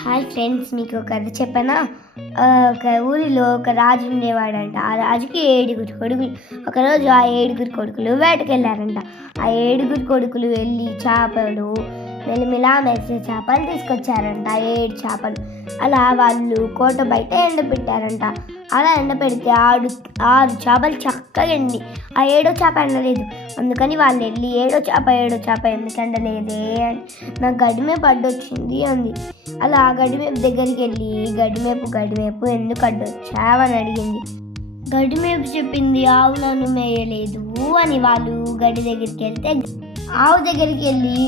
Hi friends, మీకు ఒక కథ చెప్పనా? ఒక ఊరిలో ఒక రాజు ఉండేవాడంట. ఆ రాజుకి 7 కొడుకులు. ఒకరోజు ఆ 7 కొడుకులు వేటకెళ్ళారంట. ఆ 7 కొడుకులు వెళ్ళి చేపలు, మెలిమిలా మెరిసే చేపలు తీసుకొచ్చారంట. 7 చేపలు అలా వాళ్ళు కోట బయట ఎండపెట్టారంట. అలా ఎండపెడితే 6 చేపలు చక్కగా ఎండి, ఆ 7వ చేప ఎండలేదు. అందుకని వాళ్ళు వెళ్ళి 7వ చేప ఎందుకు ఎండలేదే అని, నాకు గడిమేపు అడ్డొచ్చింది అంది. అలా గడిమేపు దగ్గరికి వెళ్ళి గడిమేపు ఎందుకు అడ్డొచ్చావని అడిగింది. గడిమేపు చెప్పింది, ఆవు నన్ను మేయలేదు అని. వాళ్ళు గడి దగ్గరికి వెళ్తే ఆవు దగ్గరికి వెళ్ళి,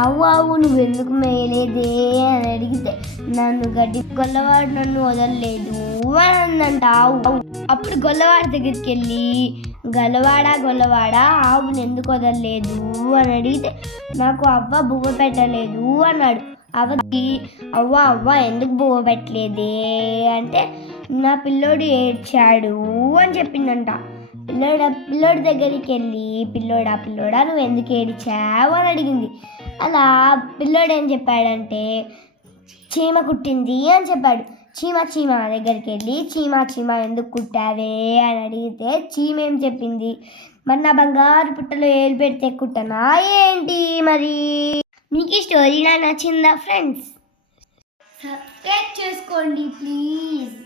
ఆవు నువ్వు ఎందుకు మేయలేదే అని అడిగితే, నన్ను గొల్లవాడు నన్ను వదలలేదు అని అందంట ఆవు. అప్పుడు గొల్లవాడి దగ్గరికి వెళ్ళి, గొల్లవాడా ఆవుని ఎందుకు వదలలేదు అని అడిగితే, నాకు అవ్వ బువ్వ పెట్టలేదు అన్నాడు. అవ్వకి అవ్వ ఎందుకు బువ్వ పెట్టలేదే అంటే, నా పిల్లోడు ఏడ్చాడు అని చెప్పిందంట. పిల్లోడి దగ్గరికి వెళ్ళి, పిల్లోడా నువ్వు ఎందుకు ఏడిచావు అని అడిగింది. అలా పిల్లోడు ఏం చెప్పాడంటే, చీమ కుట్టింది అని చెప్పాడు. చీమ దగ్గరికి వెళ్ళి, చీమ ఎందుకు కుట్టావే అని అడిగితే, చీమ ఏం చెప్పింది, మరి నా బంగారు పుట్టలో ఏలు పెడితే కుట్టనా ఏంటి మరి? మీకు ఈ స్టోరీ నచ్చిందా ఫ్రెండ్స్? సబ్స్క్రైబ్ చేసుకోండి ప్లీజ్.